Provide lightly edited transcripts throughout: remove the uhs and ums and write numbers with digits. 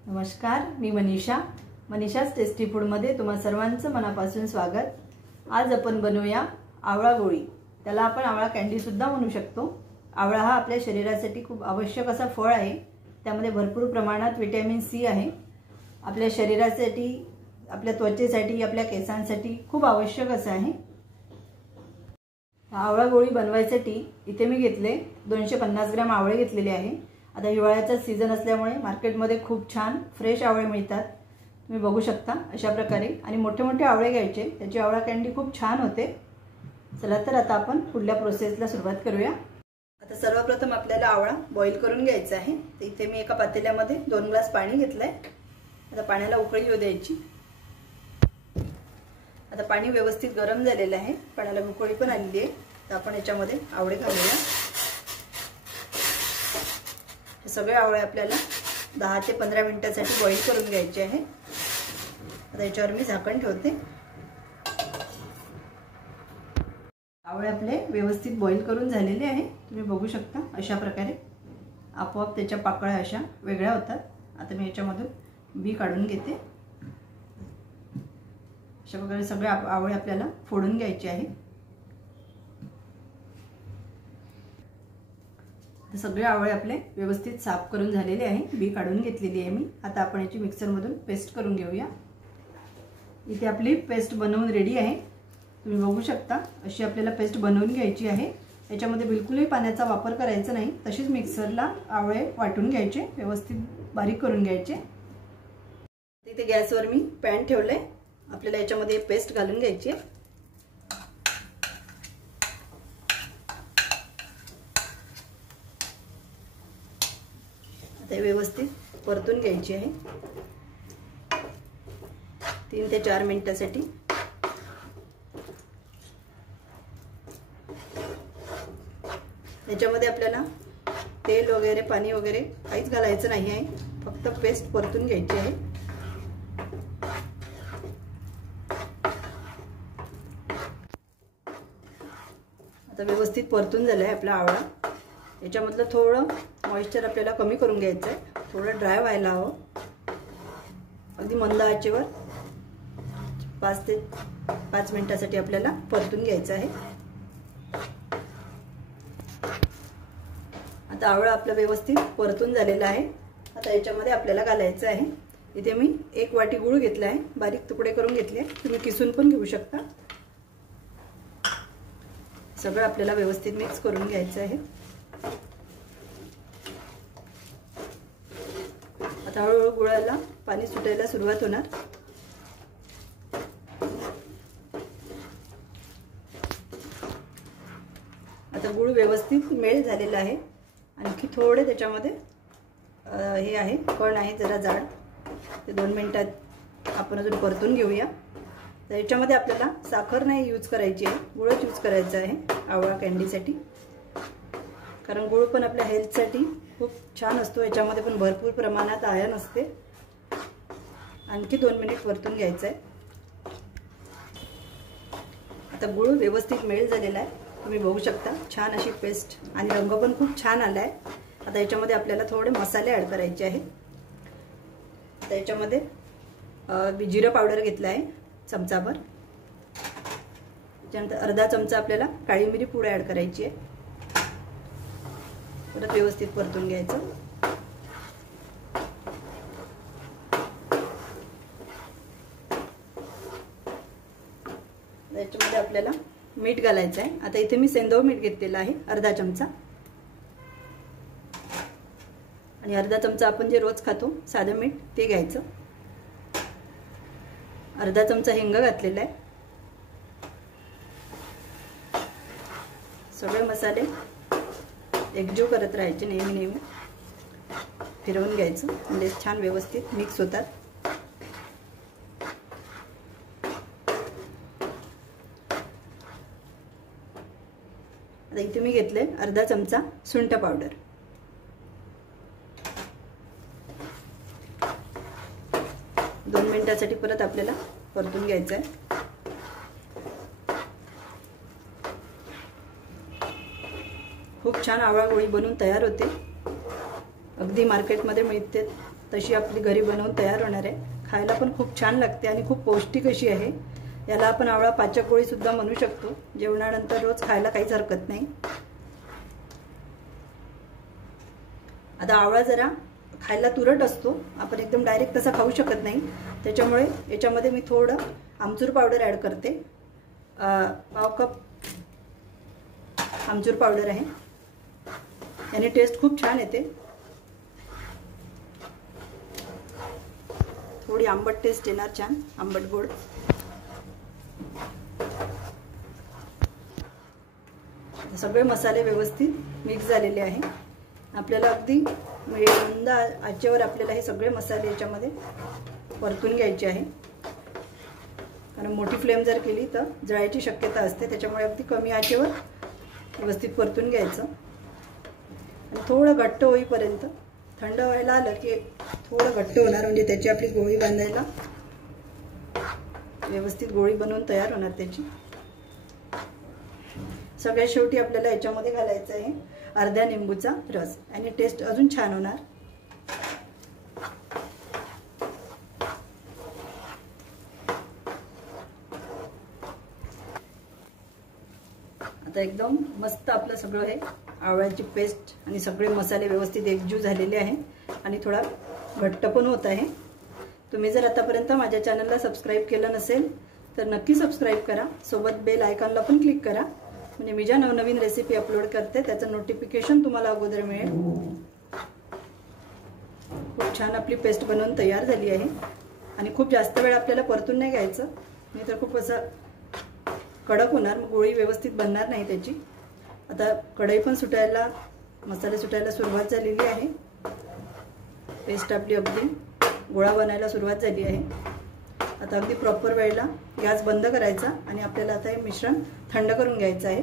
नमस्कार, मी मनीषा's टेस्टी फूडमध्ये तुम्हा सर्वांचं मनापासून स्वागत। आज आपण बनवूया आवळा गोळी। त्याला आपण आवळा कँडी सुद्धा म्हणू शकतो। आवळा हा आपल्या शरीरासाठी खूप आवश्यक असा फळ आहे। त्यामध्ये भरपूर प्रमाणात व्हिटॅमिन सी आहे। आपल्या शरीरासाठी, आपल्या त्वचेसाठी, आपल्या केसांसाठी खूप आवश्यक असं आहे। आवळा गोळी बनवायसाठी इथे मी घेतले 250 ग्रॅम आवळे घेतलेले आहे। आता हिवाळ्याचा सीजन असल्यामुळे मार्केटमध्ये खूप छान फ्रेश आवळे मिळतात। तुम्ही बघू शकता अशा प्रकारे, आणि मोठे मोठे आवळे घ्यायचे, त्याची आवळा कँडी खूप छान होते। चला तर आता आपण पुढल्या प्रोसेसला सुरुवात करूया। आता सर्वप्रथम आपल्याला आवळा बॉईल करून घ्यायचा आहे। तर इथे मी एका पातेल्यामध्ये 2 ग्लास पाणी घेतलंय। आता पाण्याला उकळी येऊ द्यायची। आता पाणी व्यवस्थित गरम झालेलं आहे, पाण्याला उकळी पण आलेली आहे। तर आपण याच्यामध्ये आवळे घालूया। हे सगळे आवळे आपल्याला 10 ते 15 मिनिटांसाठी बॉईल करून घ्यायचे आहे। आता याच्यावर मी झाकण ठेवते। आवळे आपले व्यवस्थित बॉईल करून झालेले आहे। तुम्ही बघू शकता अशा प्रकारे आपोआप त्याच्या पाकळ्या अशा वेगळ्या होतात। आता मी याच्यामधून बी काढून घेते। अशा प्रकारे सगळे आवळे आपल्याला फोडून घ्यायचे आहे। सगळे आवळे आपले व्यवस्थित साफ करून झालेले आहे, बी काढून घेतलेली आहे मी। आता आपण याची मिक्सरमधून पेस्ट करून घेऊया। इथे आपली पेस्ट बनवून रेडी आहे। तुम्ही बघू शकता अशी आपल्याला पेस्ट बनवून घ्यायची आहे। याच्यामध्ये बिलकुलही पाण्याचा वापर करायचा नाही, तशीच मिक्सरला आवळे वाटून घ्यायचे, व्यवस्थित बारीक करून घ्यायचे। इथे गॅसवर मी पॅन ठेवले, आपल्याला याच्यामध्ये पेस्ट घालून घ्यायची आहे। ते व्यवस्थित परतून घ्यायची आहे 3 ते 4 मिनिटांसाठी। याच्यामध्ये आपल्याला तेल वगैरे, पाणी वगैरे काहीच घालायचं नाही आहे, फक्त पेस्ट परतून घ्यायची आहे। आता व्यवस्थित परतून झालं आहे आपला आवळा। याच्यामधलं थोडं मॉइश्चर आपल्याला कमी करून घ्यायचं आहे, थोडं ड्राय व्हायला हवं। अगदी मंद आचेवर 5 ते 5 मिनिटांसाठी आपल्याला परतून घ्यायचं आहे। आता आवळा आपला व्यवस्थित परतून झालेला आहे। आता याच्यामध्ये आपल्याला घालायचं आहे, इथे मी 1 वाटी गूळ घेतला आहे, बारीक तुकडे करून घेतले, तुम्ही किसून पण घेऊ शकता। सगळं आपल्याला व्यवस्थित मिक्स करून घ्यायचं आहे। आता हळूहळू गुळाला पाणी सुटायला सुरुवात होणार। आता गुळ व्यवस्थित मेल्ट झालेला आहे, आणखी थोडे त्याच्यामध्ये हे आहे कण आहे जरा जाड, ते 2 मिनिटात आपण अजून परतून घेऊया। तर याच्यामध्ये आपल्याला साखर नाही यूज करायची आहे, गुळच यूज करायचा आहे आवळा कँडीसाठी, कारण गुळ पण आपल्या हेल्थसाठी खूप छान असतो। याच्यामध्ये पण भरपूर प्रमाणात आयर्न असते। आणखी 2 मिनिट परतून घ्यायचं आहे। आता गुळ व्यवस्थित मेल्ट झालेला आहे, तुम्ही बघू शकता छान अशी पेस्ट, आणि रंग पण खूप छान आला आहे। आता याच्यामध्ये आपल्याला थोडे मसाले ॲड करायचे आहे। आता याच्यामध्ये जिरं पावडर घेतला आहे चमचाभर, त्यानंतर अर्धा चमचा आपल्याला काळी मिरी पूड ॲड करायची आहे। परत व्यवस्थित परतून घ्यायचं। याच्यामध्ये आपल्याला मीठ घालायचं आहे। आता इथे मी सेंधव मीठ घेतलेलं आहे अर्धा चमचा, आणि अर्धा चमचा आपण जे रोज खातो साधं मीठ ते घ्यायचं। अर्धा चमचा हिंग घातलेला आहे। सगळे मसाले एकजीव करत राहायचे, नेहमी फिरवून घ्यायचं, म्हणजे छान व्यवस्थित मिक्स होतात। आता इथे मी घेतले अर्धा चमचा सुंठ पावडर। दोन मिनिटांसाठी परत आपल्याला परतून घ्यायचं आहे। खूप छान आवळा गोळी बनवून तयार होते, अगदी मार्केटमध्ये मिळते, तशी आपली घरी बनवून तयार होणार आहे। खायला पण खूप छान लागते आणि खूप पौष्टिक अशी आहे। याला आपण आवळा पाचक गोळी सुद्धा म्हणू शकतो। जेवणानंतर रोज खायला काहीच हरकत नाही। आता आवळा जरा खायला तुरट असतो, आपण एकदम डायरेक्ट तसा खाऊ शकत नाही, त्याच्यामुळे याच्यामध्ये मी थोडं आमचूर पावडर ॲड करते। पाव कप आमचूर पावडर आहे, याने टेस्ट खूप छान येते। थोडी आंबट टेस्ट येणार, छान आंबट गोड। सगळे मसाले व्यवस्थित मिक्स झालेले आहे। आपल्याला अगदी मंद आचेवर आपल्याला हे सगळे मसाले याच्यामध्ये परतून घ्यायचे आहे, कारण मोठी फ्लेम जर केली तर जळायची शक्यता असते, त्याच्यामुळे अगदी कमी आचेवर व्यवस्थित परतून घ्यायचं। आणि थोडं घट्ट होईपर्यंत, थंड व्हायला आलं की थोडं घट्ट होणार, म्हणजे त्याची आपली गोळी बांधायला व्यवस्थित गोळी बनवून तयार होणार त्याची। सगळ्यात शेवटी आपल्याला याच्यामध्ये घालायचं आहे अर्ध्या निंबूचा रस, आणि टेस्ट अजून छान होणार। आता एकदम मस्त आपलं सगळं हे आवळ्याची पेस्ट आणि सगळे मसाले व्यवस्थित एकजीव झालेले आहे आणि थोडा घट्ट पण होत आहे। तुम्ही जर आतापर्यंत माझ्या चॅनलला सबस्क्राइब केलं नसेल तर नक्की सबस्क्राइब करा, सोबत बेल आयकॉनला पण क्लिक करा, म्हणजे मी ज्या नवनवीन रेसिपी अपलोड करते त्याचं नोटिफिकेशन तुम्हाला अगोदर मिळेल। खूप छान आपली पेस्ट बनवून तयार झाली आहे आणि खूप जास्त वेळ आपल्याला परतून नाही घ्यायचं, नाही तर खूप असं कडक होणार, मग गोळी व्यवस्थित बनणार नाही त्याची। आता कढई पण सुटायला, मसाले सुटायला सुरुवात झालेली आहे। पेस्ट आपली अगदी गोळा बनायला सुरुवात झाली आहे। आता अगदी प्रॉपर वेळेला गॅस बंद करायचा आणि आपल्याला आता हे मिश्रण थंड करून घ्यायचं आहे।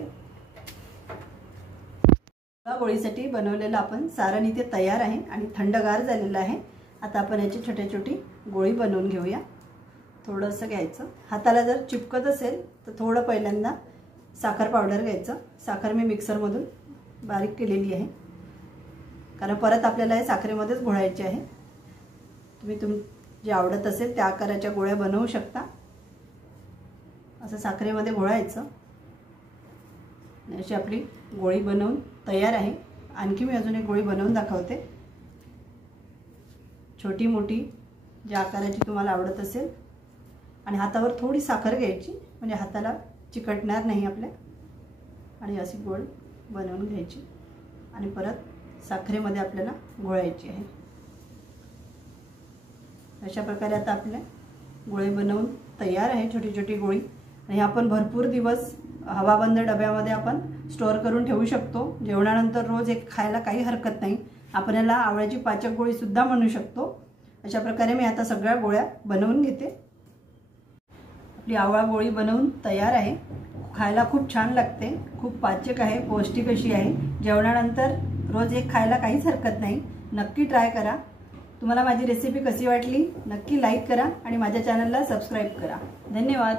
गोळीसाठी बनवलेलं आपण सारण इथे तयार आहे आणि थंडगार झालेलं आहे। आता आपण याची छोटी छोटी गोळी बनवून घेऊया। थोडंसं घ्यायचं, हाताला जर चिपकत असेल तर थोडं पहिल्यांदा साखर पावडर घ्यायचं। साखर मी मिक्सरमधून बारीक केलेली आहे, कारण परत आपल्याला हे साखरेमध्येच घोळायचे आहे। तुम्ही जे आवडत असेल त्या आकाराच्या गोळ्या बनवू शकता। असं साखरेमध्ये घोळायचं, अशी आपली गोळी बनवून तयार आहे। आणखी मी अजून एक गोळी बनवून दाखवते, छोटी मोठी ज्या आकाराची तुम्हाला आवडत असेल, आणि हातावर थोडी साखर घ्यायची म्हणजे हाताला चिकटणार नाही आपल्या, आणि अशी गोळ बनवून घ्यायची आणि परत साखरेमध्ये आपल्याला घोळायची आहे। अशा प्रकारे आता आपल्या गोळे बनवून तयार आहे, छोटी छोटी गोळी। आणि आपण भरपूर दिवस हवाबंद डब्यामध्ये आपण स्टोअर करून ठेवू शकतो। जेवणानंतर रोज एक खायला काही हरकत नाही। आपण याला आवळ्याची पाचक गोळी सुद्धा म्हणू शकतो। अशा प्रकारे मी आता सगळ्या गोळ्या बनवून घेते। आपली आवळा गोळी बनवून तयार आहे, खायला खूप छान लागते, खूप पाचक आहे, पौष्टिक अशी आहे। जेवणानंतर रोज एक खायला काहीच हरकत नाही, नक्की ट्राय करा। तुम्हाला माझी रेसिपी कशी वाटली नक्की लाईक करा आणि माझ्या चॅनलला सबस्क्राइब करा। धन्यवाद।